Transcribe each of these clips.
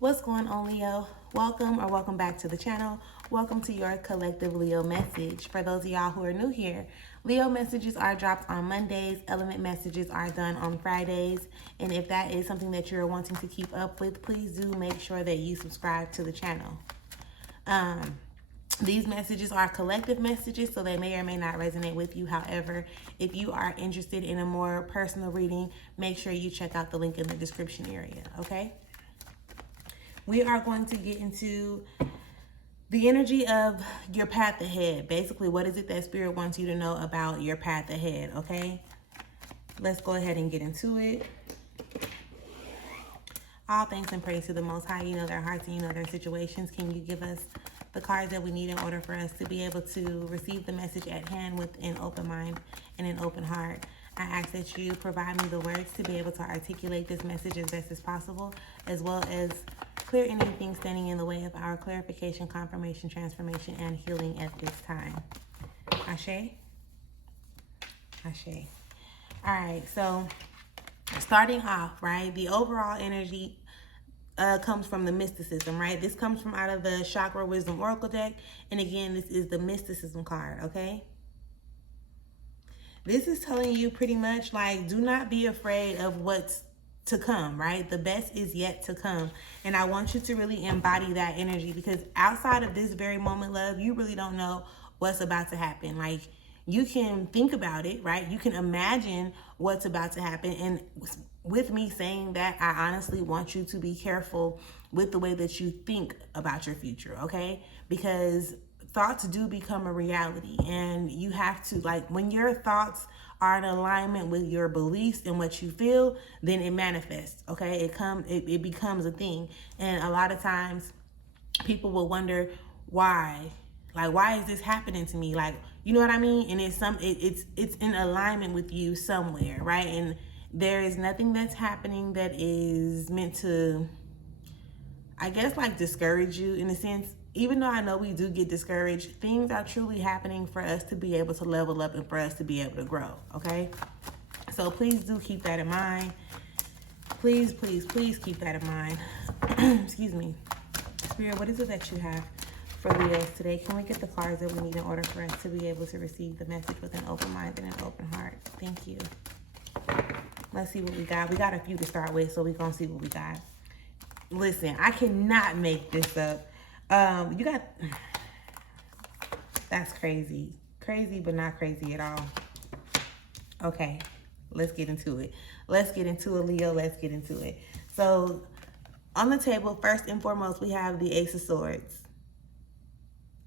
What's going on, Leo? Welcome back to the channel. Welcome to your collective Leo message. For those of y'all who are new here, Leo messages are dropped on Mondays. Element messages are done on Fridays. And if that is something that you're wanting to keep up with, please do make sure that you subscribe to the channel. These messages are collective messages, so they may or may not resonate with you. However, if you are interested in a more personal reading, make sure you check out the link in the description area, okay? We are going to get into the energy of your path ahead. Basically, what is it that Spirit wants you to know about your path ahead, okay? Let's go ahead and get into it. All thanks and praise to the Most High. You know their hearts and you know their situations. Can you give us the cards that we need in order for us to be able to receive the message at hand with an open mind and an open heart? I ask that you provide me the words to be able to articulate this message as best as possible, as well as clear anything standing in the way of our clarification, confirmation, transformation, and healing at this time. Ashe? Ashe. All right, so starting off, right, the overall energy comes from the mysticism, right? This comes from out of the Chakra Wisdom Oracle deck. And again, this is the mysticism card, okay? This is telling you pretty much like, do not be afraid of what's to come, right? The best is yet to come. And I want you to really embody that energy, because outside of this very moment, love, you really don't know what's about to happen. Like, you can think about it, right? You can imagine what's about to happen. And with me saying that, I honestly want you to be careful with the way that you think about your future, okay? Because thoughts do become a reality, and you have to, like, when your thoughts are in alignment with your beliefs and what you feel, then it manifests, okay? It becomes a thing. And a lot of times people will wonder why. Like, why is this happening to me? Like, you know what I mean? And it's in alignment with you somewhere, right? And there is nothing that's happening that is meant to, I guess, like, discourage you in a sense. Even though I know we do get discouraged, things are truly happening for us to be able to level up and for us to be able to grow, okay? So please do keep that in mind. Please, please, please keep that in mind. Excuse me. Spirit, what is it that you have for Leos today? Can we get the cards that we need in order for us to be able to receive the message with an open mind and an open heart? Thank you. Let's see what we got. We got a few to start with, so we're going to see what we got. Listen, I cannot make this up. You got, that's crazy. Crazy, but not crazy at all. Okay, let's get into it. Let's get into it, Leo. Let's get into it. So on the table, first and foremost, we have the Ace of Swords.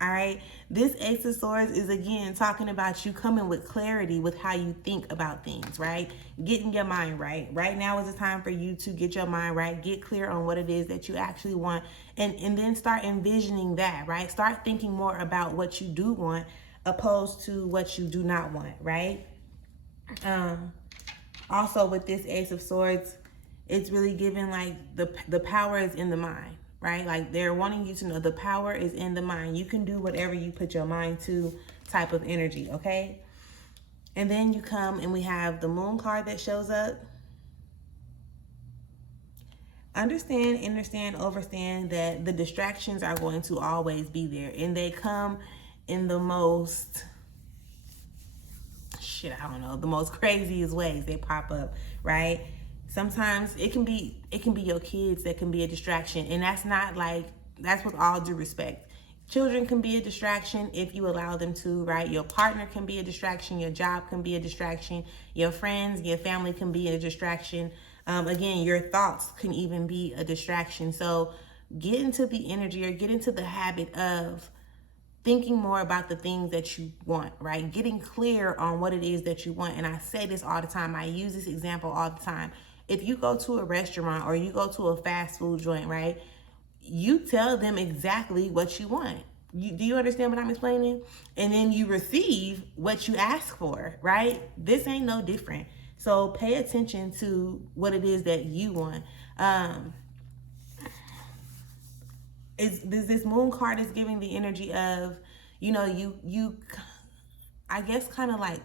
All right, this Ace of Swords is, again, talking about you coming with clarity with how you think about things, right? Getting your mind right. Right now is the time for you to get your mind right, get clear on what it is that you actually want, and then start envisioning that, right? Start thinking more about what you do want opposed to what you do not want, right? Also, with this Ace of Swords, it's really giving, like, the power is in the mind. Right? Like, they're wanting you to know the power is in the mind. You can do whatever you put your mind to, type of energy, okay? And then you come and we have the Moon card that shows up. Understand, overstand that the distractions are going to always be there. And they come in the most, the most craziest ways. They pop up, right? Sometimes it can be your kids that can be a distraction. And that's not like, that's with all due respect. Children can be a distraction if you allow them to, right? Your partner can be a distraction. Your job can be a distraction. Your friends, your family can be a distraction. Again, your thoughts can even be a distraction. So get into the energy, or get into the habit of thinking more about the things that you want, right? Getting clear on what it is that you want. And I say this all the time. I use this example all the time. If you go to a restaurant or you go to a fast food joint, right? You tell them exactly what you want. Do you understand what I'm explaining? And then you receive what you ask for, right? This ain't no different. So pay attention to what it is that you want. This Moon card is giving the energy of, you I guess, kind of like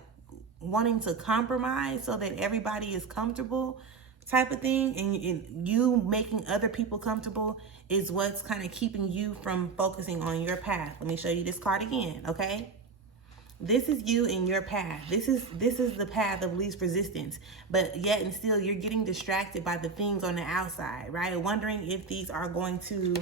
wanting to compromise so that everybody is comfortable type of thing, and you making other people comfortable is what's kind of keeping you from focusing on your path. Let me show you this card again, okay? This is you in your path. This is the path of least resistance, but yet and still you're getting distracted by the things on the outside, right? Wondering if these are going to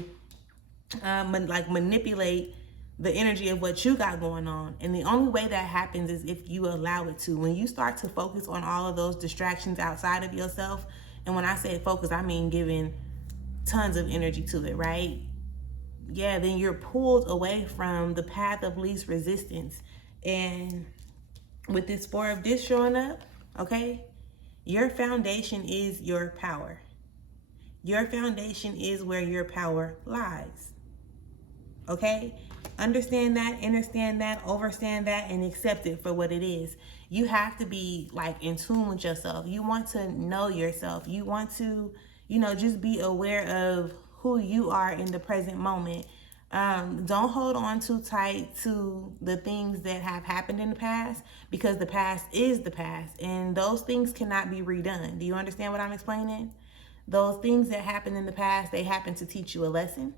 manipulate the energy of what you got going on. And the only way that happens is if you allow it to. When you start to focus on all of those distractions outside of yourself, and when I say focus, I mean giving tons of energy to it, right? Yeah, then you're pulled away from the path of least resistance. And with this 4 of Discs showing up, okay, your foundation is your power. Your foundation is where your power lies. Okay? Understand that, understand that, understand that, and accept it for what it is. You have to be like in tune with yourself. You want to know yourself. You want to, just be aware of who you are in the present moment. Don't hold on too tight to the things that have happened in the past, because the past is the past and those things cannot be redone. Do you understand what I'm explaining? Those things that happened in the past, they happen to teach you a lesson.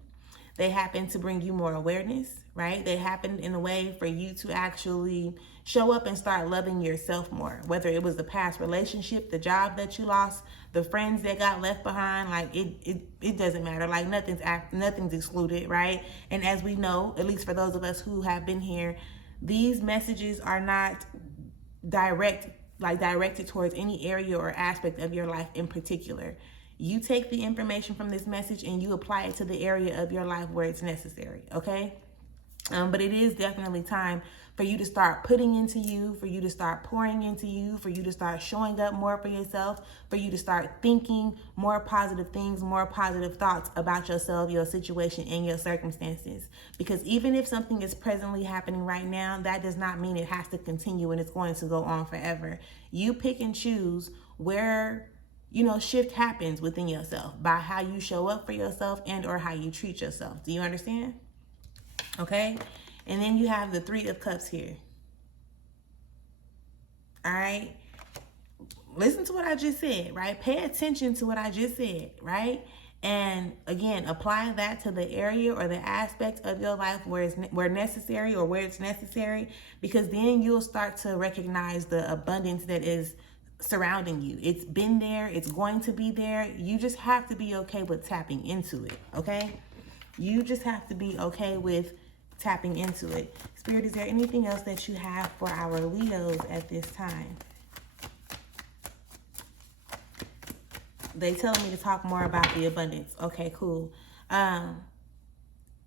They happen to bring you more awareness, right? They happened in a way for you to actually show up and start loving yourself more. Whether it was the past relationship, the job that you lost, the friends that got left behind, like it doesn't matter. Like nothing's excluded, right? And as we know, at least for those of us who have been here, these messages are not directed towards any area or aspect of your life in particular. You take the information from this message and you apply it to the area of your life where it's necessary, okay? But it is definitely time for you to start putting into you, for you to start pouring into you, for you to start showing up more for yourself, for you to start thinking more positive things, more positive thoughts about yourself, your situation, and your circumstances. Because even if something is presently happening right now, that does not mean it has to continue and it's going to go on forever. You pick and choose where shift happens within yourself by how you show up for yourself and or how you treat yourself. Do you understand? Okay. And then you have the 3 of Cups here. All right. Listen to what I just said, right? Pay attention to what I just said, right? And again, apply that to the area or the aspect of your life where necessary or where it's necessary, because then you'll start to recognize the abundance that is surrounding you. It's been there. It's going to be there. You just have to be okay with tapping into it. Okay. You just have to be okay with tapping into it. Spirit, is there anything else that you have for our Leos at this time? They telling me to talk more about the abundance. Okay, cool.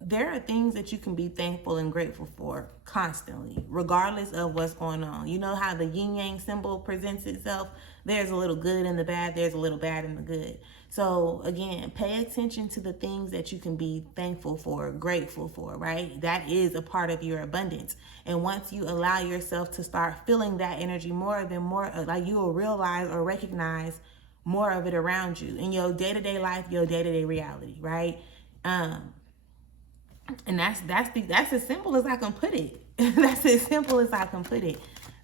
There are things that you can be thankful and grateful for constantly, regardless of what's going on. You know how the yin yang symbol presents itself? There's a little good in the bad. There's a little bad in the good. So again, pay attention to the things that you can be thankful for, grateful for, right? That is a part of your abundance. And once you allow yourself to start feeling that energy more, then more, like you will realize or recognize more of it around you in your day-to-day life, your day-to-day reality, right? And that's as simple as I can put it. That's as simple as I can put it.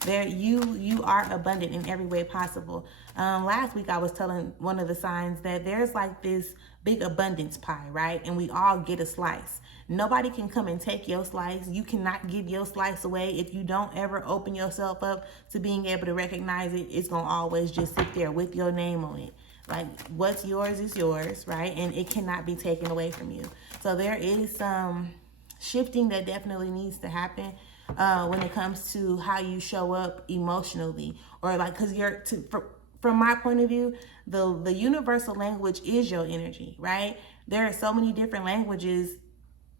There, you are abundant in every way possible. Last week I was telling one of the signs that there's like this big abundance pie, right? And we all get a slice. Nobody can come and take your slice. You cannot give your slice away. If you don't ever open yourself up to being able to recognize it, it's gonna always just sit there with your name on it. Like what's yours is yours, right? And it cannot be taken away from you. So there is some shifting that definitely needs to happen when it comes to how you show up emotionally, or like, because from my point of view, the universal language is your energy, right? There are so many different languages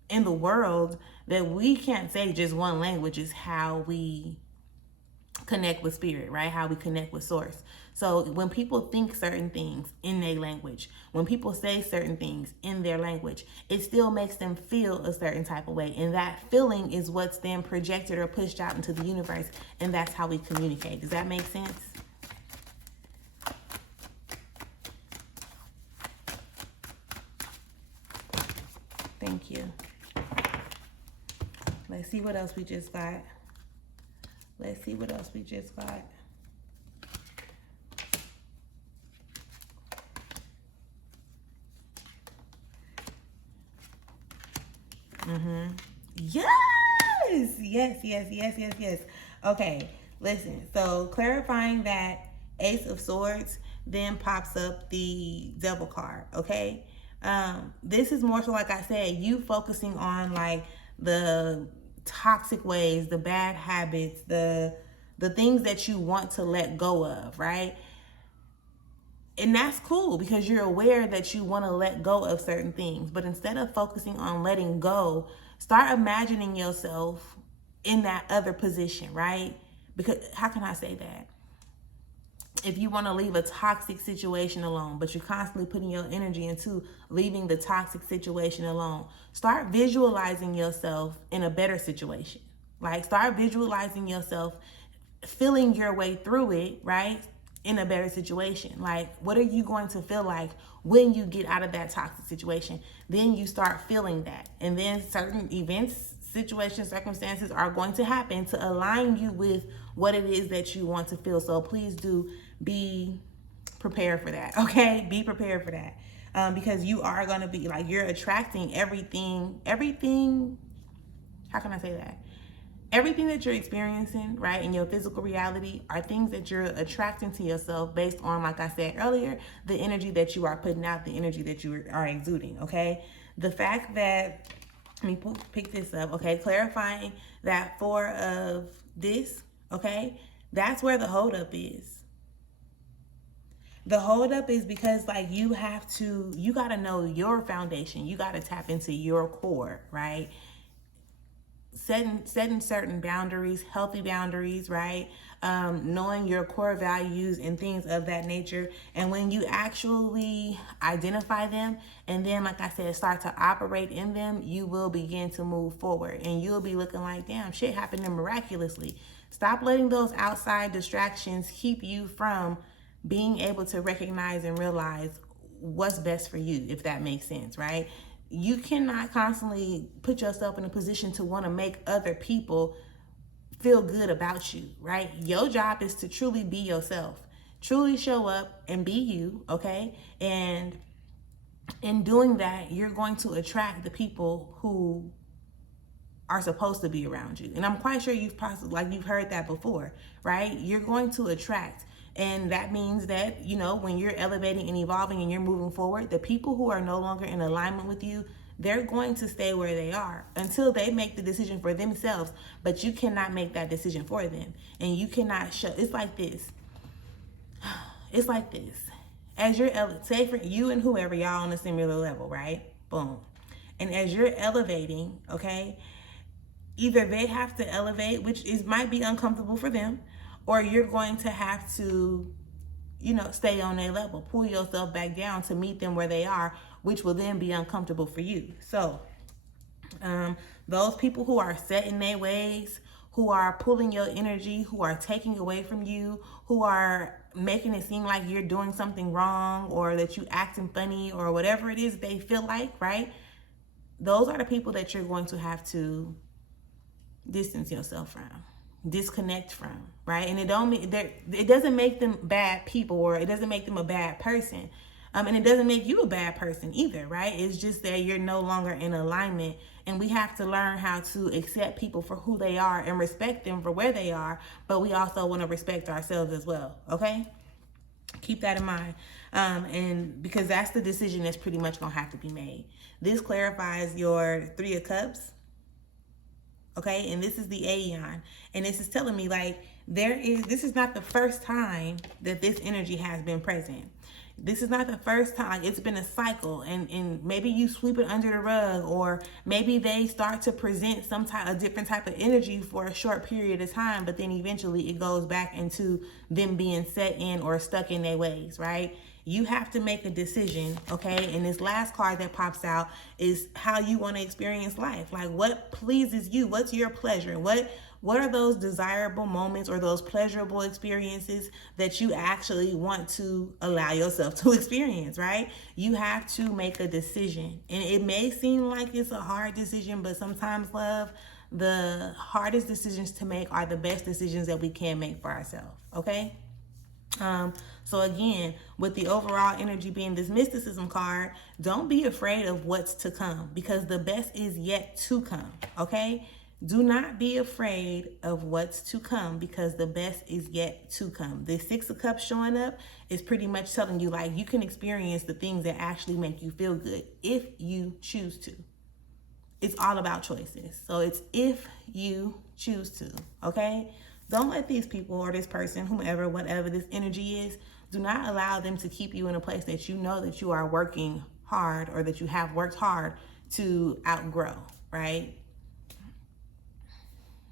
in the world that we can't say just one language is how we connect with spirit, right? How we connect with source. So when people think certain things in their language, when people say certain things in their language, it still makes them feel a certain type of way. And that feeling is what's then projected or pushed out into the universe. And that's how we communicate. Does that make sense? Thank you. Let's see what else we just got. Let's see what else we just got. Yes, yes, yes, yes, yes, yes. Okay, listen. So clarifying that Ace of Swords, then pops up the Devil card. Okay, this is more so, like I said, you focusing on like the toxic ways, the bad habits, the things that you want to let go of, right? And that's cool because you're aware that you want to let go of certain things. But instead of focusing on letting go, start imagining yourself in that other position, right? Because how can I say that? If you want to leave a toxic situation alone, but you're constantly putting your energy into leaving the toxic situation alone, start visualizing yourself in a better situation. Like, start visualizing yourself feeling your way through it, right? In a better situation. Like, what are you going to feel like when you get out of that toxic situation? Then you start feeling that. And then certain events, situations, circumstances are going to happen to align you with what it is that you want to feel. So please do be prepared for that, okay? Be prepared for that. Because you are going to be like, you're attracting everything, how can I say that? Everything that you're experiencing, right, in your physical reality are things that you're attracting to yourself based on, like I said earlier, the energy that you are putting out, the energy that you are exuding, okay? The fact that, let me pick this up, okay? Clarifying that 4 of this, okay? That's where the holdup is. The holdup is because, like, you got to know your foundation. You got to tap into your core, right? Setting certain boundaries, healthy boundaries, right? Knowing your core values and things of that nature. And when you actually identify them and then, like I said, start to operate in them, you will begin to move forward and you'll be looking like, damn, shit happened miraculously. Stop letting those outside distractions keep you from being able to recognize and realize what's best for you, if that makes sense, right? You cannot constantly put yourself in a position to want to make other people feel good about you, right? Your job is to truly be yourself, truly show up and be you, okay? And in doing that, you're going to attract the people who are supposed to be around you. And I'm quite sure you've heard that before, right? You're going to attract. And that means that, when you're elevating and evolving and you're moving forward, the people who are no longer in alignment with you, they're going to stay where they are until they make the decision for themselves. But you cannot make that decision for them. And you cannot show. It's like this. It's like this. As you're, say for you and whoever, y'all on a similar level, right? Boom. And as you're elevating, okay, either they have to elevate, which might be uncomfortable for them, or you're going to have to, stay on their level, pull yourself back down to meet them where they are, which will then be uncomfortable for you. So those people who are set in their ways, who are pulling your energy, who are taking away from you, who are making it seem like you're doing something wrong or that you acting funny or whatever it is they feel like, right? Those are the people that you're going to have to distance yourself from, disconnect from, right? And it doesn't make them bad people, or it doesn't make them a bad person, and it doesn't make you a bad person either, right? It's just that you're no longer in alignment, and we have to learn how to accept people for who they are and respect them for where they are, but we also want to respect ourselves as well, okay? Keep that in mind, and because that's the decision that's pretty much gonna have to be made. This clarifies your 3 of Cups. Okay, and this is the Aeon, and this is telling me like this is not the first time that this energy has been present. This is not the first time. It's been a cycle, and maybe you sweep it under the rug, or maybe they start to present a different type of energy for a short period of time, but then eventually it goes back into them being set in or stuck in their ways, right? You have to make a decision, okay? And this last card that pops out is how you want to experience life. Like, what pleases you? What's your pleasure? What are those desirable moments or those pleasurable experiences that you actually want to allow yourself to experience, right? You have to make a decision. And it may seem like it's a hard decision, but sometimes, love, the hardest decisions to make are the best decisions that we can make for ourselves, okay? So again, with the overall energy being this mysticism card, don't be afraid of what's to come because the best is yet to come, okay? Do not be afraid of what's to come because the best is yet to come. The Six of Cups showing up is pretty much telling you like you can experience the things that actually make you feel good if you choose to. It's all about choices. So it's if you choose to, okay? Don't let these people or this person, whomever, whatever this energy is, do not allow them to keep you in a place that you know that you are working hard or that you have worked hard to outgrow, right?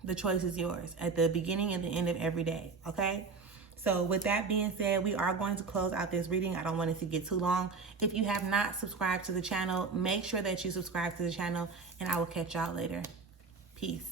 The choice is yours at the beginning and the end of every day, okay? So with that being said, we are going to close out this reading. I don't want it to get too long. If you have not subscribed to the channel, make sure that you subscribe to the channel, and I will catch y'all later. Peace.